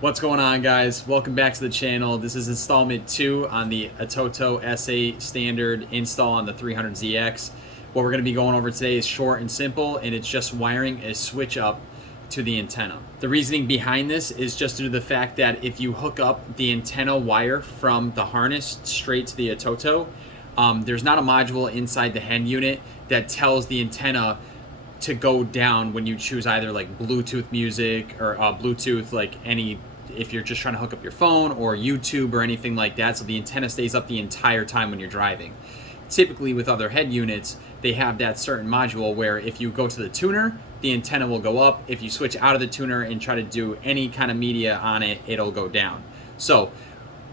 What's going on, guys? Welcome back to the channel. This is installment 2 on the Atoto SA standard install on the 300ZX. What we're going to be going over today is short and simple, and it's just wiring a switch up to the antenna. The reasoning behind this is just due to the fact that if you hook up the antenna wire from the harness straight to the Atoto, there's not a module inside the head unit that tells the antenna to go down when you choose either like Bluetooth music or Bluetooth, like any, if you're just trying to hook up your phone or YouTube or anything like that. So the antenna stays up the entire time when you're driving. Typically with other head units, they have that certain module where if you go to the tuner, the antenna will go up. If you switch out of the tuner and try to do any kind of media on it, it'll go down. So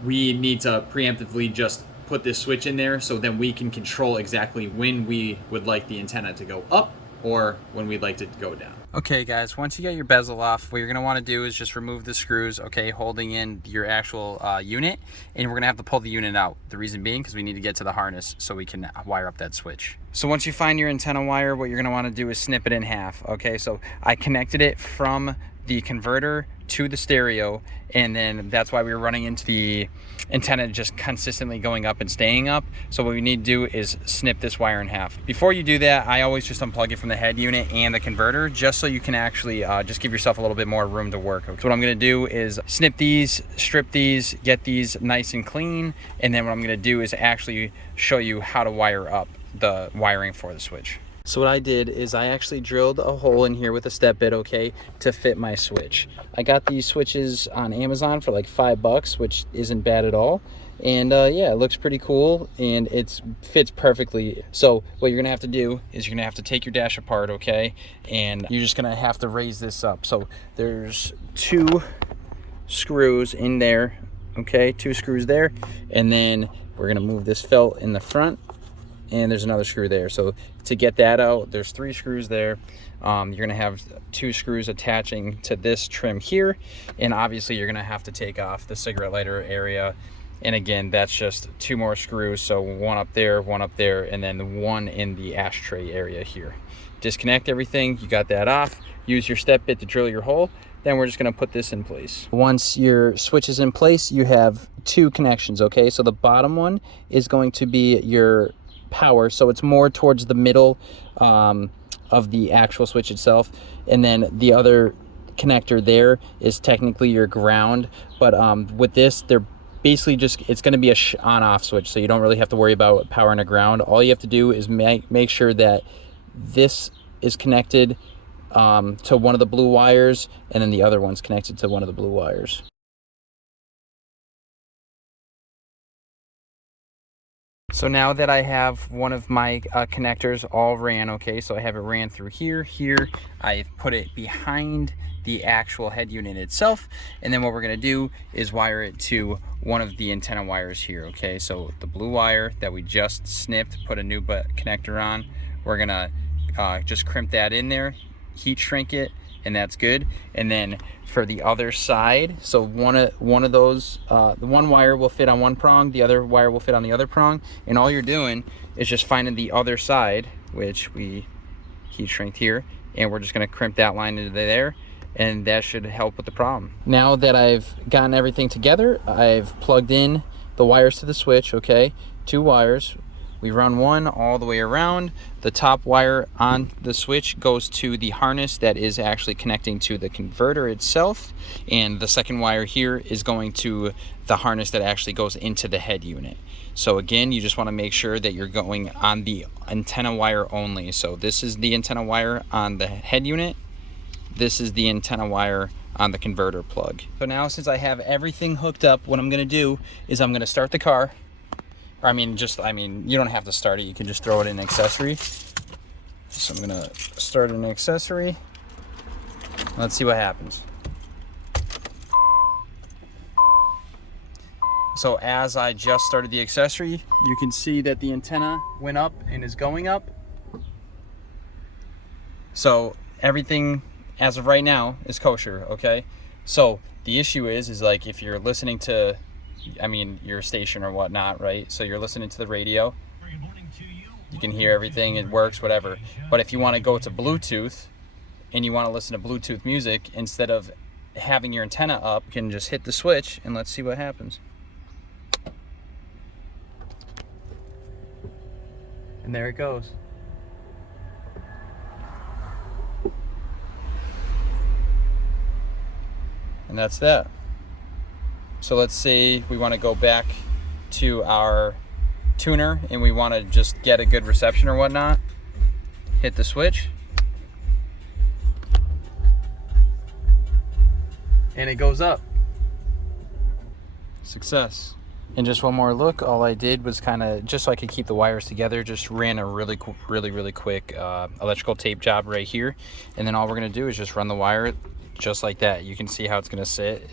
we need to preemptively just put this switch in there so then we can control exactly when we would like the antenna to go up or when we'd like it to go down. Okay guys, once you get your bezel off, what you're gonna wanna do is just remove the screws, okay, holding in your actual unit, and we're gonna have to pull the unit out. The reason being, because we need to get to the harness so we can wire up that switch. So once you find your antenna wire, what you're gonna wanna do is snip it in half, okay? So I connected it from the converter to the stereo, and then that's why we were running into the antenna just consistently going up and staying up. So what we need to do is snip this wire in half. Before you do that, I always just unplug it from the head unit and the converter, just so you can actually just give yourself a little bit more room to work. So what I'm gonna do is snip these, strip these, get these nice and clean, and then what I'm gonna do is actually show you how to wire up the wiring for the switch. So what I did is I actually drilled a hole in here with a step bit, okay, to fit my switch. I got these switches on Amazon for like $5, which isn't bad at all. And yeah, it looks pretty cool and it fits perfectly. So what you're gonna have to do is you're gonna have to take your dash apart, okay? And you're just gonna have to raise this up. So there's 2 screws in there, okay? 2 screws there. And then we're gonna move this felt in the front, and there's another screw there. So to get that out, there's 3 screws there. You're gonna have 2 screws attaching to this trim here, and obviously you're gonna have to take off the cigarette lighter area. And again, that's just 2 more screws, so 1 up there, 1 up there, and then 1 in the ashtray area here. Disconnect everything, you got that off. Use your step bit to drill your hole. Then we're just gonna put this in place. Once your switch is in place, you have 2 connections, okay? So the bottom one is going to be your power, so it's more towards the middle of the actual switch itself, and then the other connector there is technically your ground. But with this, they're basically just, it's going to be a on-off switch, so you don't really have to worry about power and a ground. All you have to do is make sure that this is connected to one of the blue wires, and then the other one's connected to one of the blue wires. So now that I have one of my connectors all ran, okay, so I have it ran through here, I put it behind the actual head unit itself, and then what we're gonna do is wire it to one of the antenna wires here, okay? So the blue wire that we just snipped, put a new connector on, we're gonna just crimp that in there, heat shrink it, and that's good. And then for the other side, so one of those, the one wire will fit on one prong, the other wire will fit on the other prong, and all you're doing is just finding the other side, which we heat shrinked here, and we're just gonna crimp that line into there, and that should help with the problem. Now that I've gotten everything together, I've plugged in the wires to the switch, okay? 2 wires. We run one all the way around. The top wire on the switch goes to the harness that is actually connecting to the converter itself. And the second wire here is going to the harness that actually goes into the head unit. So again, you just want to make sure that you're going on the antenna wire only. So this is the antenna wire on the head unit. This is the antenna wire on the converter plug. So now, since I have everything hooked up, what I'm going to do is I'm going to start the car. I mean, you don't have to start it. You can just throw it in an accessory. So I'm gonna start an accessory. Let's see what happens. So as I just started the accessory, you can see that the antenna went up and is going up. So everything as of right now is kosher, okay? So the issue is like if you're listening to, your station or whatnot, right? So you're listening to the radio, you can hear everything, it works, whatever. But if you want to go to Bluetooth and you want to listen to Bluetooth music instead of having your antenna up, you can just hit the switch and let's see what happens. And there it goes. And that's that. So let's say we want to go back to our tuner and we want to just get a good reception or whatnot. Hit the switch. And it goes up. Success. And just one more look, all I did was kind of, just so I could keep the wires together, just ran a really quick electrical tape job right here. And then all we're gonna do is just run the wire just like that. You can see how it's gonna sit.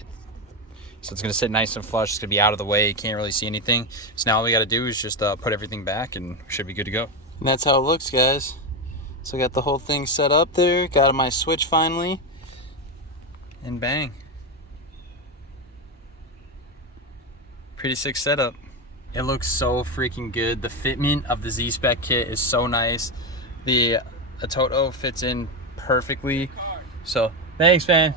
So it's gonna sit nice and flush, it's gonna be out of the way, you can't really see anything. So now all we gotta do is just put everything back and we should be good to go. And that's how it looks, guys. So I got the whole thing set up there, got my switch finally, and bang. Pretty sick setup. It looks so freaking good. The fitment of the Z-Spec kit is so nice. The Atoto fits in perfectly. So thanks, man.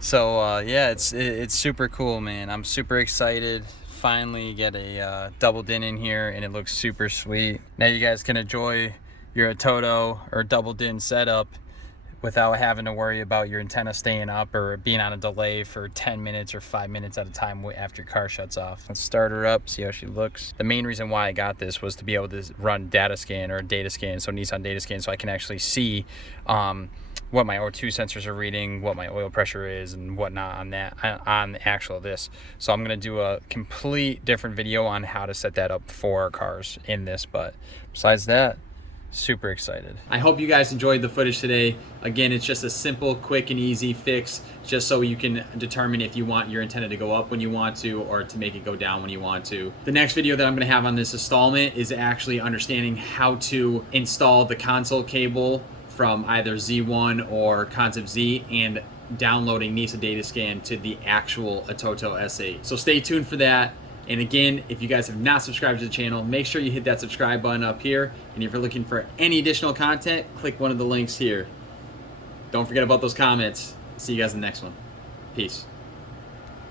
So yeah, it's super cool, man. I'm super excited. Finally get a double din in here, and it looks super sweet. Now you guys can enjoy your Atoto or double din setup without having to worry about your antenna staying up or being on a delay for 10 minutes or 5 minutes at a time after your car shuts off. Let's start her up, see how she looks. The main reason why I got this was to be able to run data scan, so Nissan data scan, so I can actually see what my O2 sensors are reading, what my oil pressure is, and whatnot on the actual this. So I'm gonna do a complete different video on how to set that up for our cars in this, but besides that, super excited. I hope you guys enjoyed the footage today. Again, it's just a simple, quick, and easy fix just so you can determine if you want your antenna to go up when you want to or to make it go down when you want to. The next video that I'm going to have on this installment is actually understanding how to install the console cable from either Z1 or Concept Z and downloading Nissan data scan to the actual Atoto S8. So stay tuned for that. And again, if you guys have not subscribed to the channel, make sure you hit that subscribe button up here. And if you're looking for any additional content, click one of the links here. Don't forget about those comments. See you guys in the next one. Peace.